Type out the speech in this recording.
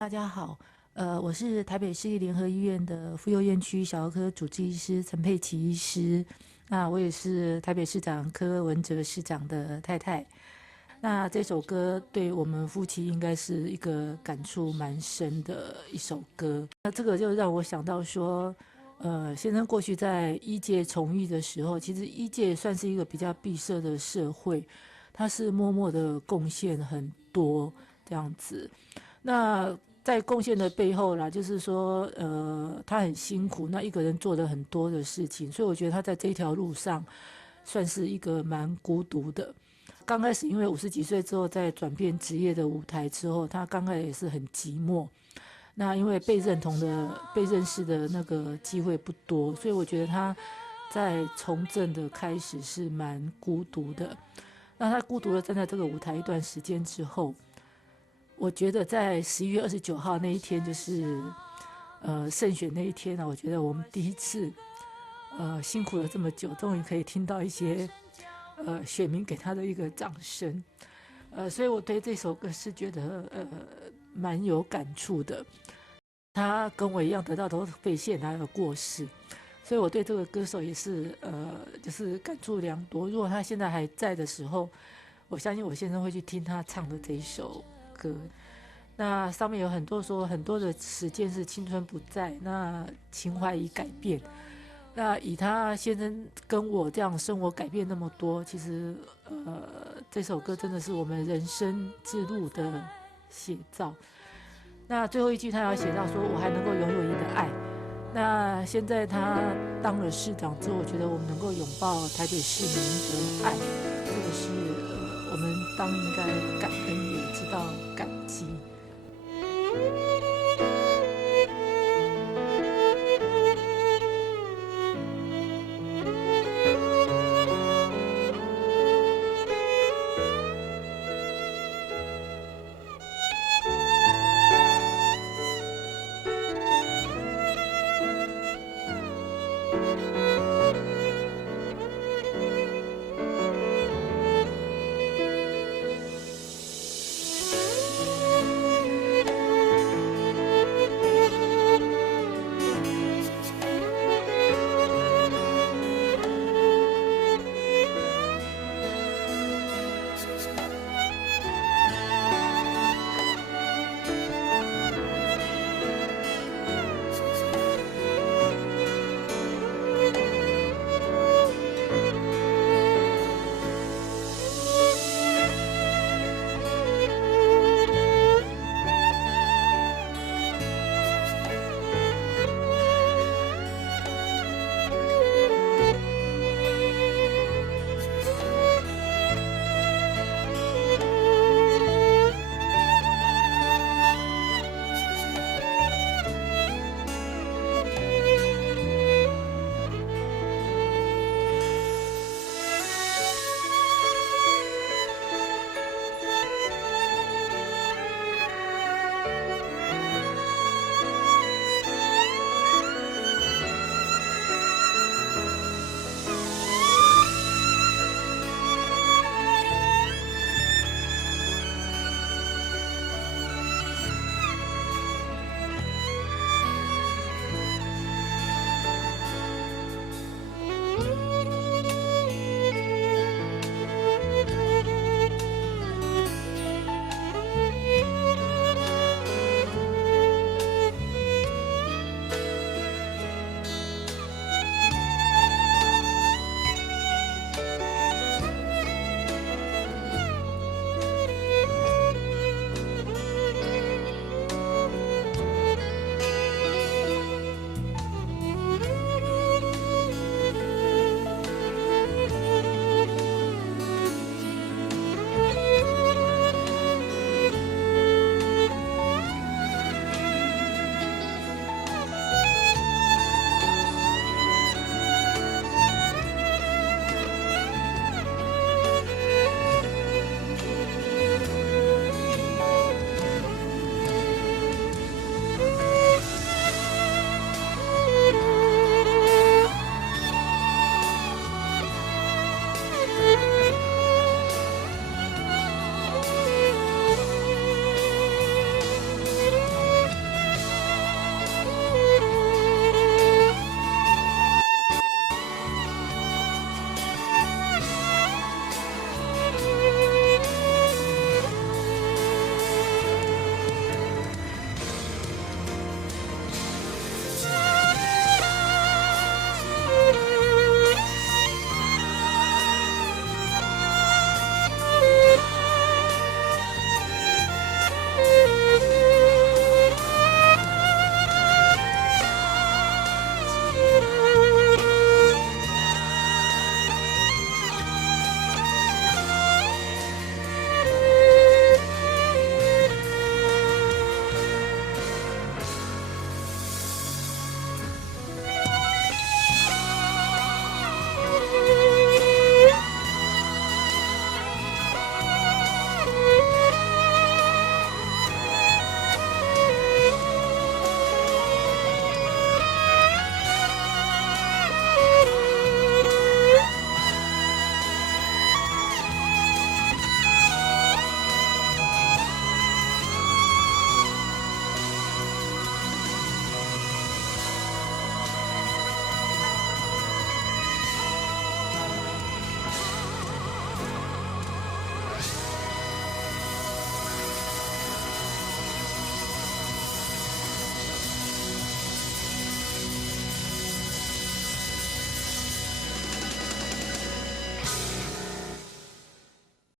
大家好，我是台北市立联合医院的妇幼院区小儿科主治医师陈佩琪医师。那我也是台北市长柯文哲市长的太太。那这首歌对我们夫妻应该是一个感触蛮深的一首歌。那这个就让我想到说，先生过去在医界从医的时候，其实医界算是一个比较闭塞的社会，他是默默的贡献很多这样子。那在贡献的背后啦，就是说，他很辛苦，那一个人做了很多的事情，所以我觉得他在这条路上算是一个蛮孤独的。刚开始因为50几岁之后，在转变职业的舞台之后，他刚开始也是很寂寞。那因为被认同的、被认识的那个机会不多，所以我觉得他在从政的开始是蛮孤独的。那他孤独的站在这个舞台一段时间之后，我觉得在11月29号那一天，就是胜选那一天呢，我觉得我们第一次辛苦了这么久，终于可以听到一些选民给他的一个掌声。所以我对这首歌是觉得蛮有感触的。他跟我一样得到都肺腺癌而过世，所以我对这个歌手也是就是感触良多。如果他现在还在的时候，我相信我先生会去听他唱的这一首歌。那上面有很多说很多的时间是青春不在，那情怀已改变。那以他先生跟我这样生活改变那么多，其实这首歌真的是我们人生之路的写照。那最后一句他要写到说，我还能够拥有你的爱。那现在他当了市长之后，我觉得我们能够拥抱台北市民的爱，这个是我们当应该感恩，也知道感激。